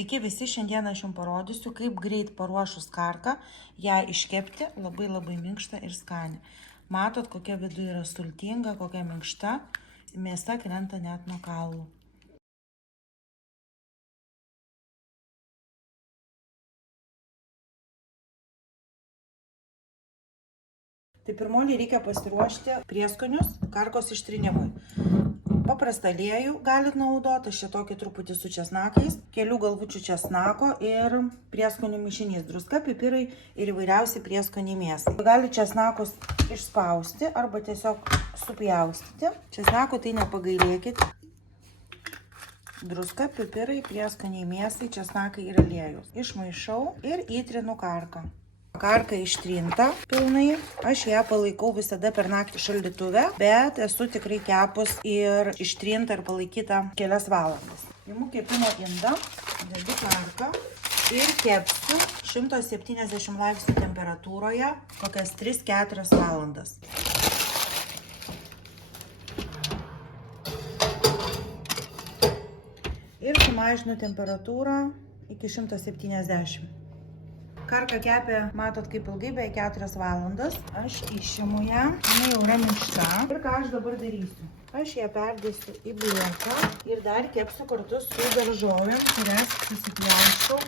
Sveiki visi, šiandieną aš jums parodysiu, kaip greit paruošus karką, ją iškepti labai minkštą ir skanį. Matot, kokia viduje yra sultinga, kokia minkšta, mėsa krenta net nuo kaulų. Tai pirmoniai reikia pasiruošti prieskonius karkos ištrinimui. Paprastą aliejų galit naudoti, aš čia tokį truputį su česnakais, kelių galvučių česnako ir prieskonių mišinys, druska, pipirai ir įvairiausi prieskoniai mėsai. Gali česnakus išspausti arba tiesiog supjaustyti. Česnako tai nepagailėkit. Druska, pipirai, prieskoniai mėsai, česnakai ir aliejus. Išmaišau ir įtrinu karką. Karka ištrinta pilnai, aš ją palaikau visada per naktį šaldytuve, bet esu tikrai kepus ir ištrinta ir palaikyta kelias valandas. Imu kepimo indą, dedu karką ir kepsiu 170 laipsnių temperatūroje kokias 3-4 valandas. Ir sumažinu temperatūrą iki 170. Karka kepė, matot kaip ilgai, beveik 4 valandas. Aš išimu ją, jinai jau yra minkšta. Ir ką aš dabar darysiu? Aš ją perdėsiu į blėką ir dar kepsiu kartu su daržovėm, kurias susipjausčiau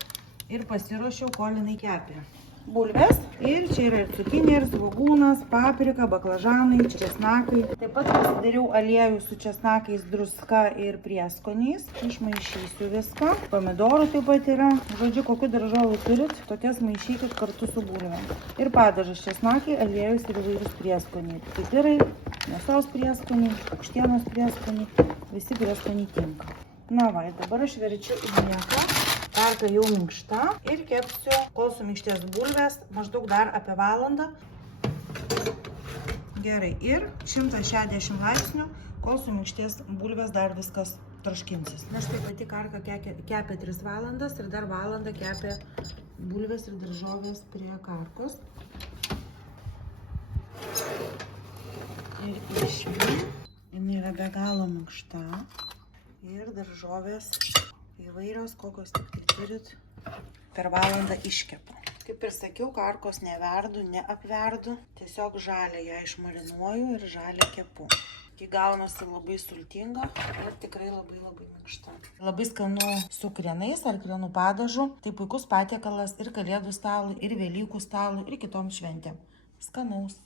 ir pasiruošiau, kol jinai kepė. Bulvės ir čia yra ir cukinė, ir svogūnas, paprika, baklažanai, česnakai. Taip pat pasidariau aliejų su česnakais, druska ir prieskoniais. Išmaišysiu viską. Pomidorų taip pat yra. Žodžiu, kokių daržovių turit, tokias maišykit kartu su bulvėm. Ir padažas česnakai, aliejus ir įvairius prieskoniai. Pipirai, mėsos prieskoniai, paukštienos prieskoniai, visi prieskoniai tinka. Na va, dabar aš verčiu į blėką. Karka jau minkšta ir kepsiu, kol suminkštės bulvės, maždaug dar apie valandą. Gerai, ir 160 laipsnių, kol suminkštės bulvės, dar viskas troškinsis. Na štai pati karka kepė 3 valandas ir dar valandą kepė bulvės ir daržovės prie karkos. Ir išimi. Jinai yra be galo minkšta ir daržovės įvairios, kokios tik tai turit, per valandą iškepu. Kaip ir sakiau, karkos neverdu, neapverdu, tiesiog žalią ją išmarinuoju ir žalią kepu. Ji gaunasi labai sultinga ir tikrai labai minkšta. Labai skanu su krienais ar krienų padažu, tai puikus patiekalas ir kalėdų stalui, ir Velykų stalui, ir kitom šventėm. Skanaus!